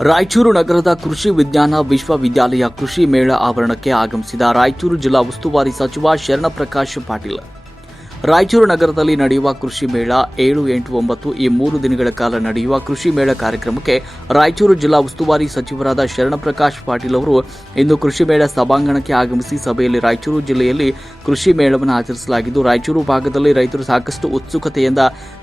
ರಾಯಚೂರು ನಗರದ ಕೃಷಿ ವಿಜ್ಞಾನ ವಿಶ್ವವಿದ್ಯಾಲಯ ಕೃಷಿ ಮೇಳ ಆವರಣಕ್ಕೆ ಆಗಮಿಸಿದ ರಾಯಚೂರು ಜಿಲ್ಲಾ ಉಸ್ತುವಾರಿ ಸಚಿವ ಶರಣಪ್ರಕಾಶ್ ಪಾಟೀಲ್. ರಾಯಚೂರು ನಗರದಲ್ಲಿ ನಡೆಯುವ ಕೃಷಿ ಮೇಳ ಏಳು ಎಂಟು ಒಂಬತ್ತು ಈ ಮೂರು ದಿನಗಳ ಕಾಲ ನಡೆಯುವ ಕೃಷಿ ಮೇಳ ಕಾರ್ಯಕ್ರಮಕ್ಕೆ ರಾಯಚೂರು ಜಿಲ್ಲಾ ಉಸ್ತುವಾರಿ ಸಚಿವರಾದ ಶರಣಪ್ರಕಾಶ್ ಪಾಟೀಲ್ ಅವರು ಇಂದು ಕೃಷಿ ಮೇಳ ಸಭಾಂಗಣಕ್ಕೆ ಆಗಮಿಸಿ ಸಭೆಯಲ್ಲಿ ರಾಯಚೂರು ಜಿಲ್ಲೆಯಲ್ಲಿ ಕೃಷಿ ಮೇಳವನ್ನು ಆಚರಿಸಲಾಗಿದ್ದು, ರಾಯಚೂರು ಭಾಗದಲ್ಲಿ ರೈತರು ಸಾಕಷ್ಟು ಉತ್ಸುಕತೆಯಿಂದ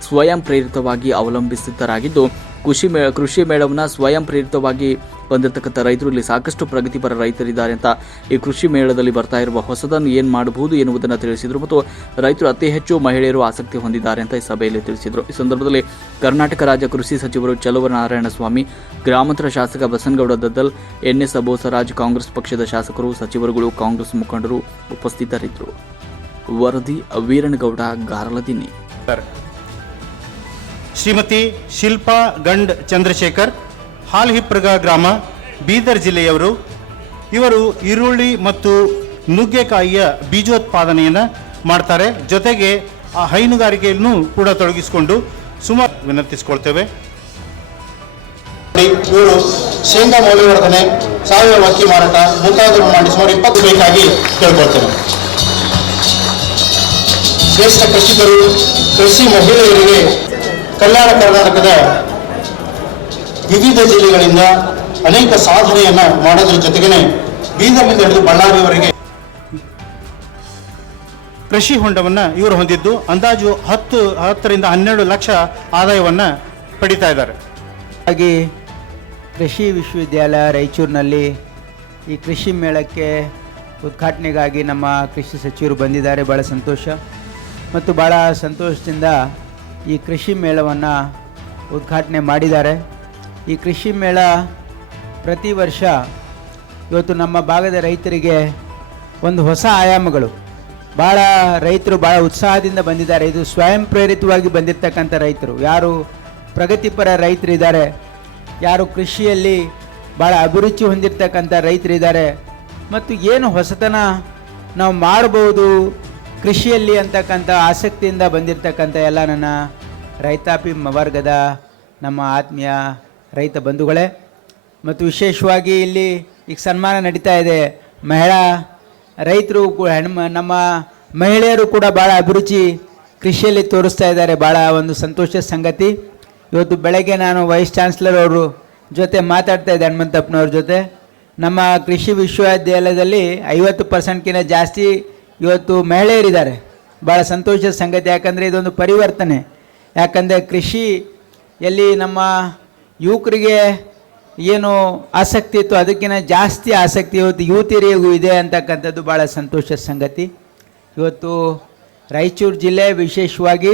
ಸ್ವಯಂ ಪ್ರೇರಿತವಾಗಿ ಅವಲಂಬಿಸಿತರಾಗಿದ್ದು ಕೃಷಿ ಮೇ, ಕೃಷಿ ಮೇಳವನ್ನು ಸ್ವಯಂ ಪ್ರೇರಿತವಾಗಿ ಬಂದಿರತಕ್ಕಂಥ ರೈತರು ಇಲ್ಲಿ ಸಾಕಷ್ಟು ಪ್ರಗತಿಪರ ರೈತರಿದ್ದಾರೆ ಅಂತ ಈ ಕೃಷಿ ಮೇಳದಲ್ಲಿ ಬರ್ತಾ ಇರುವ ಹೊಸದನ್ನು ಏನು ಮಾಡಬಹುದು ಎನ್ನುವುದನ್ನು ತಿಳಿಸಿದರು ಮತ್ತು ರೈತರು ಅತಿ ಹೆಚ್ಚು ಮಹಿಳೆಯರು ಆಸಕ್ತಿ ಹೊಂದಿದ್ದಾರೆ ಅಂತ ಈ ಸಭೆಯಲ್ಲಿ ತಿಳಿಸಿದರು. ಈ ಸಂದರ್ಭದಲ್ಲಿ ಕರ್ನಾಟಕ ರಾಜ್ಯ ಕೃಷಿ ಸಚಿವರು ಚಲುವನಾರಾಯಣ ಸ್ವಾಮಿ ಗ್ರಾಮಾಂತರ ಶಾಸಕ ಬಸನಗೌಡ ದದ್ದಲ್ ಎನ್ಎಸ್ ಅಬೋಸರಾಜ್ ಕಾಂಗ್ರೆಸ್ ಪಕ್ಷದ ಶಾಸಕರು, ಸಚಿವರುಗಳು, ಕಾಂಗ್ರೆಸ್ ಮುಖಂಡರು ಉಪಸ್ಥಿತರಿದ್ದರು. ವರದಿ ವೀರನಗೌಡ, ಗಾರಲದಿನಿ. ಶ್ರೀಮತಿ ಶಿಲ್ಪಾ ಗಂಡ್ ಚಂದ್ರಶೇಖರ್, ಹಾಲ್ಹಿಪ್ರಗ ಗ್ರಾಮ, ಬೀದರ್ ಜಿಲ್ಲೆಯವರು. ಇವರು ಈರುಳ್ಳಿ ಮತ್ತು ನುಗ್ಗೆಕಾಯಿಯ ಬೀಜೋತ್ಪಾದನೆಯನ್ನು ಮಾಡ್ತಾರೆ. ಜೊತೆಗೆ ಆ ಹೈನುಗಾರಿಕೆಯನ್ನು ಕೂಡ ತೊಡಗಿಸಿಕೊಂಡು ಸುಮಾರು ವಿನಂತಿಸಿಕೊಳ್ತೇವೆ. ಇವರು ಶೇಂಗಾ ಮೌಲ್ಯವರ್ಧನೆ ಸಾವಿರ ಅಕ್ಕಿ ಮಾರಾಟ ಮುಂತಾದ ಮಾಡಿ ಸುಮಾರು ಇಪ್ಪತ್ತು ಬೇಕಾಗಿ ಕೇಳ್ಕೊಳ್ತೇನೆ. ಶ್ರೇಷ್ಠ ಕೃಷಿಕರು, ಕೃಷಿ ಮಹಿಳೆಯರಿಗೆ ಕಲ್ಯಾಣ ಕರ್ನಾಟಕದ ವಿವಿಧ ಜಿಲ್ಲೆಗಳಿಂದ ಅನೇಕ ಸಾಧನೆಯನ್ನು ಮಾಡೋದ್ರ ಜೊತೆಗೇನೆ ಬೀದರ್ನಿಂದ ಹಿಡಿದು ಬಳ್ಳಾರಿಯವರೆಗೆ ಕೃಷಿ ಹೊಂಡವನ್ನು ಇವರು ಹೊಂದಿದ್ದು. ಅಂದಾಜು ಹತ್ತು, ಹತ್ತರಿಂದ ಹನ್ನೆರಡು ಲಕ್ಷ ಆದಾಯವನ್ನು ಪಡಿತಾ ಇದ್ದಾರೆ. ಹಾಗೆ ಕೃಷಿ ವಿಶ್ವವಿದ್ಯಾಲಯ ರಾಯಚೂರಿನಲ್ಲಿ ಈ ಕೃಷಿ ಮೇಳಕ್ಕೆ ಉದ್ಘಾಟನೆಗಾಗಿ ನಮ್ಮ ಕೃಷಿ ಸಚಿವರು ಬಂದಿದ್ದಾರೆ. ಭಾಳ ಸಂತೋಷ. ಮತ್ತು ಭಾಳ ಸಂತೋಷದಿಂದ ಈ ಕೃಷಿ ಮೇಳವನ್ನು ಉದ್ಘಾಟನೆ ಮಾಡಿದ್ದಾರೆ. ಈ ಕೃಷಿ ಮೇಳ ಪ್ರತಿ ವರ್ಷ ಇವತ್ತು ನಮ್ಮ ಭಾಗದ ರೈತರಿಗೆ ಒಂದು ಹೊಸ ಆಯಾಮಗಳು. ಭಾಳ ರೈತರು ಭಾಳ ಉತ್ಸಾಹದಿಂದ ಬಂದಿದ್ದಾರೆ. ಇದು ಸ್ವಯಂ ಪ್ರೇರಿತವಾಗಿ ಬಂದಿರತಕ್ಕಂಥ ರೈತರು. ಯಾರು ಪ್ರಗತಿಪರ ರೈತರಿದ್ದಾರೆ, ಯಾರು ಕೃಷಿಯಲ್ಲಿ ಭಾಳ ಅಭಿರುಚಿ ಹೊಂದಿರತಕ್ಕಂಥ ರೈತರಿದ್ದಾರೆ. ಮತ್ತು ಏನು ಹೊಸತನ ನಾವು ಮಾಡ್ಬೋದು ಕೃಷಿಯಲ್ಲಿ ಅಂತಕ್ಕಂಥ ಆಸಕ್ತಿಯಿಂದ ಬಂದಿರತಕ್ಕಂಥ ಎಲ್ಲ ನನ್ನ ರೈತಾಪಿ ವರ್ಗದ ನಮ್ಮ ಆತ್ಮೀಯ ರೈತ ಬಂಧುಗಳೇ, ಮತ್ತು ವಿಶೇಷವಾಗಿ ಇಲ್ಲಿ ಈಗ ಸನ್ಮಾನ ನಡೀತಾ ಇದೆ. ಮಹಿಳಾ ರೈತರು ಹೆಣ್ಮ ನಮ್ಮ ಮಹಿಳೆಯರು ಕೂಡ ಭಾಳ ಅಭಿರುಚಿ ಕೃಷಿಯಲ್ಲಿ ತೋರಿಸ್ತಾ ಇದ್ದಾರೆ. ಭಾಳ ಒಂದು ಸಂತೋಷದ ಸಂಗತಿ. ಇವತ್ತು ಬೆಳಗ್ಗೆ ನಾನು ವೈಸ್ ಚಾನ್ಸಲರ್ ಅವರು ಜೊತೆ ಮಾತಾಡ್ತಾ ಇದ್ದೆ, ಹನುಮಂತಪ್ಪನವ್ರ ಜೊತೆ. ನಮ್ಮ ಕೃಷಿ ವಿಶ್ವವಿದ್ಯಾಲಯದಲ್ಲಿ ಐವತ್ತು ಪರ್ಸೆಂಟ್ಕಿಂತ ಜಾಸ್ತಿ ಇವತ್ತು ಮಹಿಳೆಯರಿದ್ದಾರೆ. ಭಾಳ ಸಂತೋಷದ ಸಂಗತಿ, ಯಾಕಂದರೆ ಇದೊಂದು ಪರಿವರ್ತನೆ. ಯಾಕಂದರೆ ಕೃಷಿ ಎಲ್ಲಿ ನಮ್ಮ ಯುವಕರಿಗೆ ಏನು ಆಸಕ್ತಿ ಇತ್ತು, ಅದಕ್ಕಿಂತ ಜಾಸ್ತಿ ಆಸಕ್ತಿ ಇವತ್ತು ಯುವತಿಯರಿಗೂ ಇದೆ ಅಂತಕ್ಕಂಥದ್ದು ಭಾಳ ಸಂತೋಷದ ಸಂಗತಿ. ಇವತ್ತು ರಾಯಚೂರು ಜಿಲ್ಲೆ ವಿಶೇಷವಾಗಿ